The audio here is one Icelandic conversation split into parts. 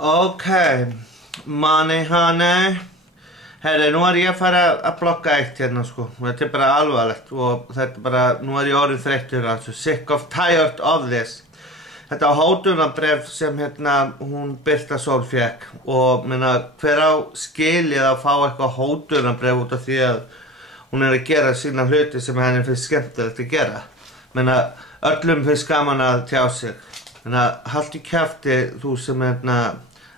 Ok, manni hane. Herri, nú ég að fara að blogga eitt hérna sko. Þetta bara alvarlegt og þetta bara, nú ég orðinn þreyttur altså. Sick of tired of this. Þetta hótunarbréf sem hérna hún Birta Sól fékk og minna hver á skilið að fá eitthvað hótunarbréf út af því að hún að gera sína hluti sem henni finnst skemmtilegt að gera. Minna öllum finnst gaman að tjá sig. Minna haltu kjafti þú sem hérna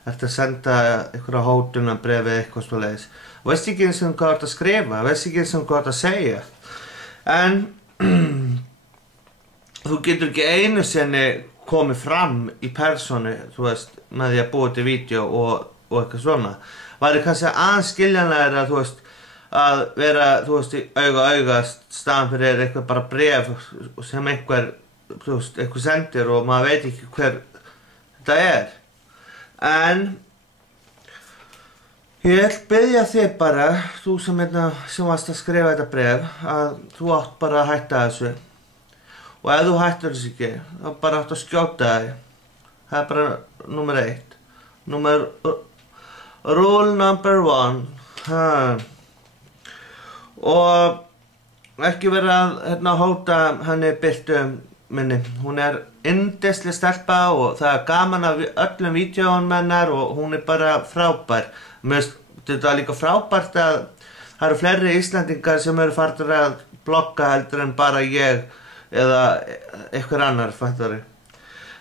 ert að senda einhverja hótunarbréf eða eitthvað svoleiðis. Veist ekki eins og hvað þú ert að skrifa, veist ekki eins og hvað þú ert að segja. En þú getur ekki einu sinni komið fram í persónu, þú veist, með því að búa til vídeo og eitthvað svona. Væri kannski aðeins skiljanlegra, þú veist, að vera, þú veist, í auga staðan fyrir eitthvað bara bréf sem einhver, þú veist, einhver sendir og maður veit ekki hver þetta er. En ég vil biðja þig bara, þú sem varst að skrifa þetta bréf, að þú átt bara að hætta þessu. Og ef þú hættir þessu ekki, þá bara átt að skjóta þig. Það er bara númer 1. Rule number 1. Og ekki vera að hóta henni Birtu minni. Hún er yndisleg stelpa og það er gaman af öllum vídeóum hennar og hún er bara frábær. Mér finnst þetta líka frábært að það eru fleiri Íslendingar sem eru farnir að blogga heldur en bara ég eða einhver annar, fattari.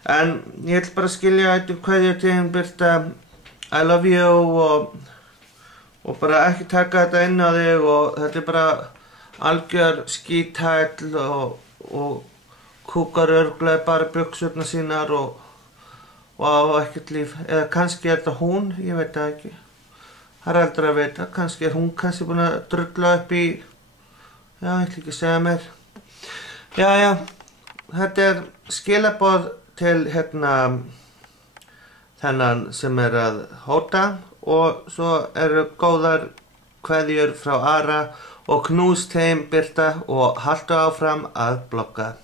En ég vil bara skilja eitthvað kveðju til þín Birta, I love you og bara ekki taka þetta inn á þig og þetta er bara algjör skíthæll og kúkar örglega bara buxurnar sínar og á ekkert líf. Eða kannski er þetta hún, ég veit það ekki. Það er aldrei að vita, kannski er hún búin að drulla upp í, já, ég ætla ekki að segja mér. Jæja, þetta er skilaboð til þennan sem er að hóta og svo eru góðar kveðjur frá Ara og knús þeim Birta og haltu áfram að blogga.